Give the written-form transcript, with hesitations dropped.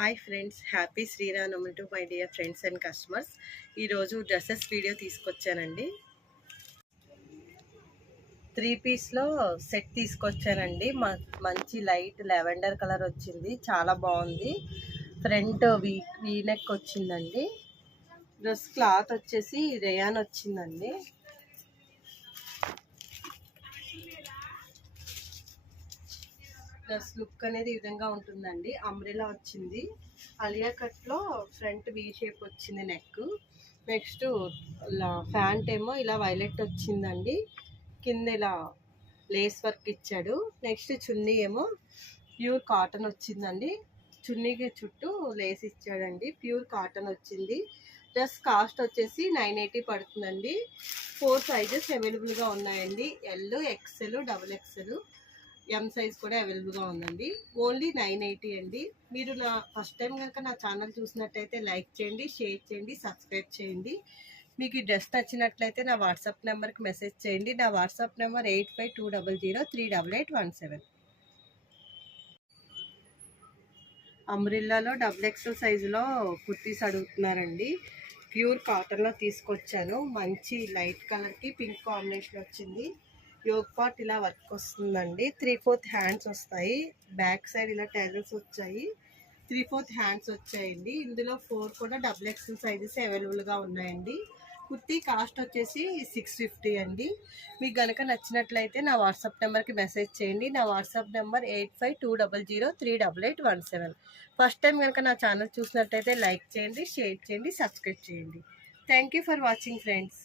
Hi friends, happy Sriramanavami to my dear friends and customers. ఈరోజు dresses video తీసుకొచ్చానండి. 3 పీస్లో set తీసుకొచ్చానండి. మంచి లైట్ లెవెండర్ కలర్ వచ్చింది, చాలా బాగుంది. ఫ్రంట్ వీ నెక్ వచ్చిందండి. డ్రెస్ క్లాత్ వచ్చేసి రేయాన్ వచ్చిందండి. డ్రెస్ లుక్ అనేది ఈ విధంగా ఉంటుందండి. అంబ్రెలా వచ్చింది. అలియా కట్లో ఫ్రంట్ వీ షేప్ వచ్చింది నెక్. నెక్స్ట్ ఇలా ప్యాంట్ ఏమో ఇలా వైలెట్ వచ్చిందండి. కింద ఇలా లేస్ వర్క్ ఇచ్చాడు. నెక్స్ట్ చున్నీ ఏమో ప్యూర్ కాటన్ వచ్చిందండి. చున్నీకి చుట్టూ లేస్ ఇచ్చాడండి. ప్యూర్ కాటన్ వచ్చింది. డ్రెస్ కాస్ట్ వచ్చేసి 980 పడుతుందండి. 4 సైజెస్ అవైలబుల్గా ఉన్నాయండి. L, XL, double XL, M size కూడా అవైలబుల్గా ఉందండి. ఓన్లీ 980 అండి. మీరు నా ఫస్ట్ టైం కనుక నా ఛానల్ చూసినట్టయితే లైక్ చేయండి, షేర్ చేయండి, సబ్స్క్రైబ్ చేయండి. మీకు ఈ డ్రెస్ నచ్చినట్లయితే నా వాట్సాప్ నెంబర్కి మెసేజ్ చేయండి. నా వాట్సాప్ నెంబర్ 8520038817. అంబ్రిల్లాలో డబుల్ ఎక్సెల్ సైజులో కుర్తీస్ అడుగుతున్నారండి. ప్యూర్ కాటన్లో తీసుకొచ్చాను. మంచి లైట్ కలర్కి పింక్ కాంబినేషన్ వచ్చింది. యోగ్ పార్ట్ ఇలా వర్క్ వస్తుందండి. 3/4 హ్యాండ్స్ వస్తాయి. బ్యాక్ సైడ్ ఇలా టైజల్స్ వచ్చాయి. 3/4 హ్యాండ్స్ వచ్చాయండి. ఇందులో 4 కూడా డబుల్ ఎక్సెల్ సైజెస్ అవైలబుల్గా ఉన్నాయండి. కుర్తీ కాస్ట్ వచ్చేసి 650 అండి. మీకు కనుక నచ్చినట్లయితే నా వాట్సాప్ నెంబర్కి మెసేజ్ చేయండి. నా వాట్సాప్ నెంబర్ 8520038817. ఫస్ట్ టైం కనుక నా ఛానల్ చూసినట్లయితే లైక్ చేయండి, షేర్ చేయండి, సబ్స్క్రైబ్ చేయండి. Thank you for watching friends.